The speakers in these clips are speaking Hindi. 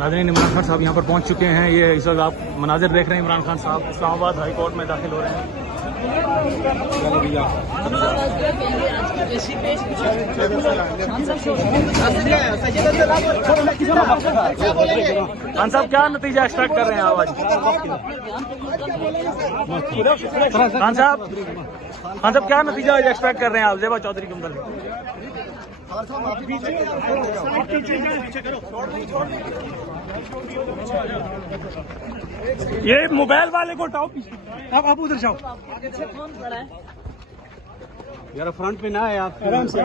नाज़रीन, इमरान खान साहब यहाँ पर पहुँच चुके हैं। ये इस वक्त आप मनाजिर देख रहे हैं। इमरान खान साहब इस्लामाबाद हाई कोर्ट में दाखिल हो रहे हैं। खान साहब क्या नतीजा एक्सपेक्ट कर रहे हैं आज? खान साहब क्या नतीजा एक्सपेक्ट कर रहे हैं आप ज़ेबा चौधरी के मुताबिक? ये मोबाइल वाले को उठाओ, आप उधर जाओ यार, फ्रंट पे ना है आप, आराम से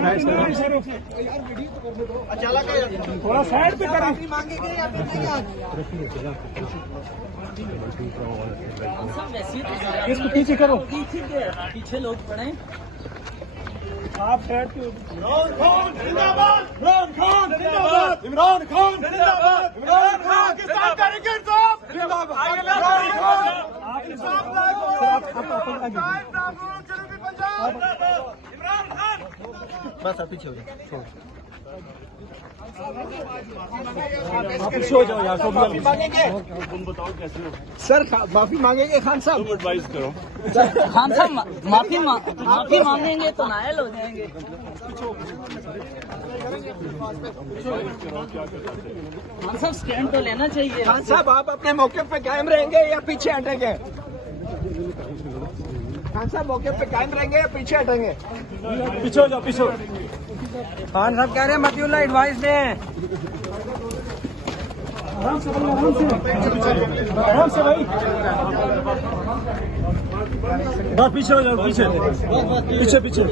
थोड़ा साइड पे करें। इसको पीछे करो, पीछे लोग पड़े आप साइड पे। इमरान खान जिंदाबाद, इमरान खान जिंदाबाद, इमरान खान जिंदाबाद, इमरान खान किसान करेंगे इंसाफ जिंदाबाद, आप इंसाफ लाओ, इमरान खान बस आप पीछे हो जाओ, आप पीछे हो जाओ यार। माफी मांगेंगे, तुम बताओ कैसे हो सर? माफी मांगेंगे खान साहब, तुम एडवाइस करो। खान साहब माफी मांगेंगे तो नायल हो जाएंगे। खान साहब स्टैंड तो लेना चाहिए। खान साहब आप अपने मौके पे कायम रहेंगे या पीछे हटेंगे? खान साहब मौके पे कायम रहेंगे या पीछे हटेंगे? पीछे हो जाओ, पीछे। खान साहब कह रहे हैं मतिउल्लाह एडवाइस दें। आराम से भाई, बस पीछे हो जाओ, पीछे।